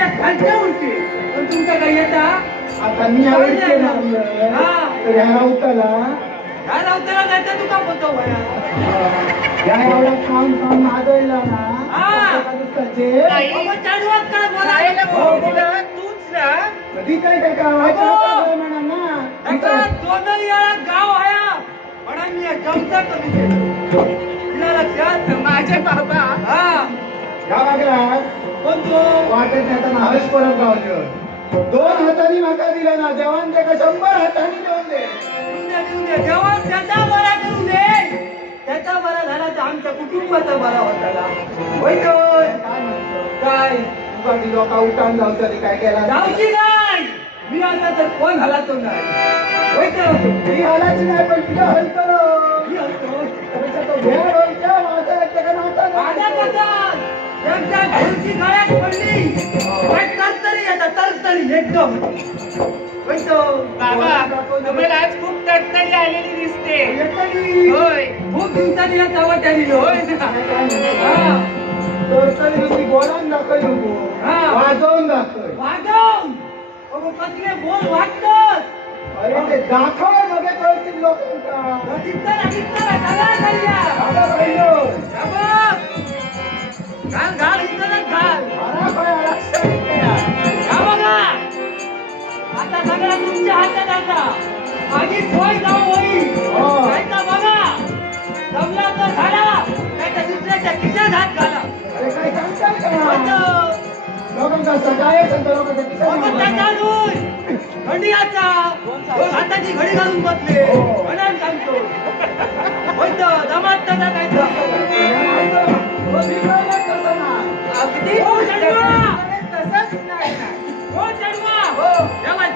खालच्या खालच्या उलटी पण तुमचं काय येता आता मी यावेळी केलं तर ह्या राऊताला काय लावताना नाही तर तुका बोलतो भया या एवढा काम काम मागवला ना दिवसाचे चालवात काय बोलायला तूच ना कधी काय काय म्हणा ना दोनही वेळा गाव आहे म्हणून मी जमता कमी केलं लक्षात माझे बाबा हा या बागला कोण तो वाटत नाही आता हर्ष परत गावले 2 हातांनी माका दिला ना जवान ते 100 हातांनी देऊन दे जेव्हा त्याचा बरा करून दे त्याचा बरा झाला तर आमच्या कुटुंबाचा बरा होता होय काय लोक उठान जाऊ काय केला जाऊची नाही मी आता तर कोण हलातो नाही होय मी हलायची नाही पण तुझ्या हलतो मी हलतो तो भेड होईच्या माझा एकट्या नाता माझ्या कसा एकदा घरची गळ्यात पडली काय तरतरी येतात तरतरी एकदम बाबा तुम्हाला आज खूप तरतरी आलेली दिसते होय खूप दिवसांनी या चवट्याने होय तरतरी बोलावून दाखव नको वाजवून दाखव वाजव कसले बोल वाटतात अरे ते दाखव मध्ये कळतील लोकांना घाल घाल इथं घाल आता सगळं तुमच्या हातात आता माझी सोय जाऊ होईल नाही तर बघा जमला तर झाला नाही तर दुसऱ्याच्या खिशात हात घाला अरे काय सांगताय का लोकांचा सगळ्या संत लोकांच्या खिशात घडी आता हाताची घडी घालून बसले म्हणून सांगतो होत जमात त्याचा काय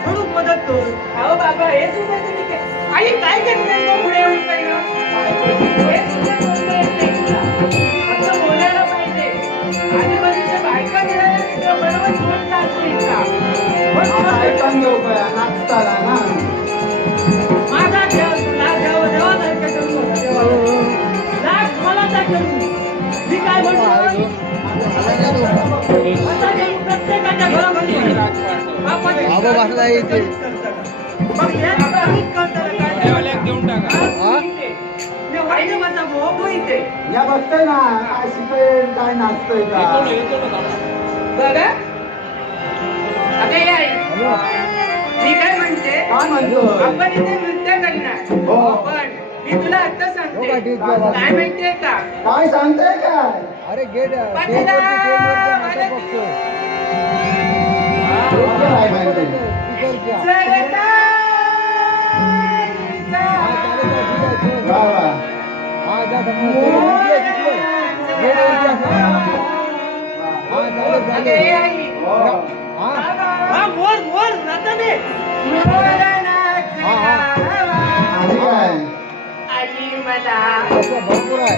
झडूक मदत कर अहो बाबा हे सुद्धा तुम्ही आई काय करते पुढे फक्त बोलायला पाहिजे आजूबाजूच्या बायका मिळाल्या बरोबर फोन चालतो इथला नाचताला ना माझा ठेव तुला ठेव देवासारखं करू लाग मला त्या करू मी काय म्हणतो प्रत्येकाच्या घरामध्ये बाबा बसला इथे मग हे घेऊन टाका या बघतोय ना काय शिकतोय काय नाचतोय का बघा आता हे आहे मी काय म्हणते काय म्हणतो आपण इथे नृत्य करणार पण मी तुला आता सांगते काय म्हणते का काय सांगताय काय अरे गेट काय माहिती वा वा मोर मोर नाचने आणि काय आई मला भरपूर आहे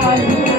Halo.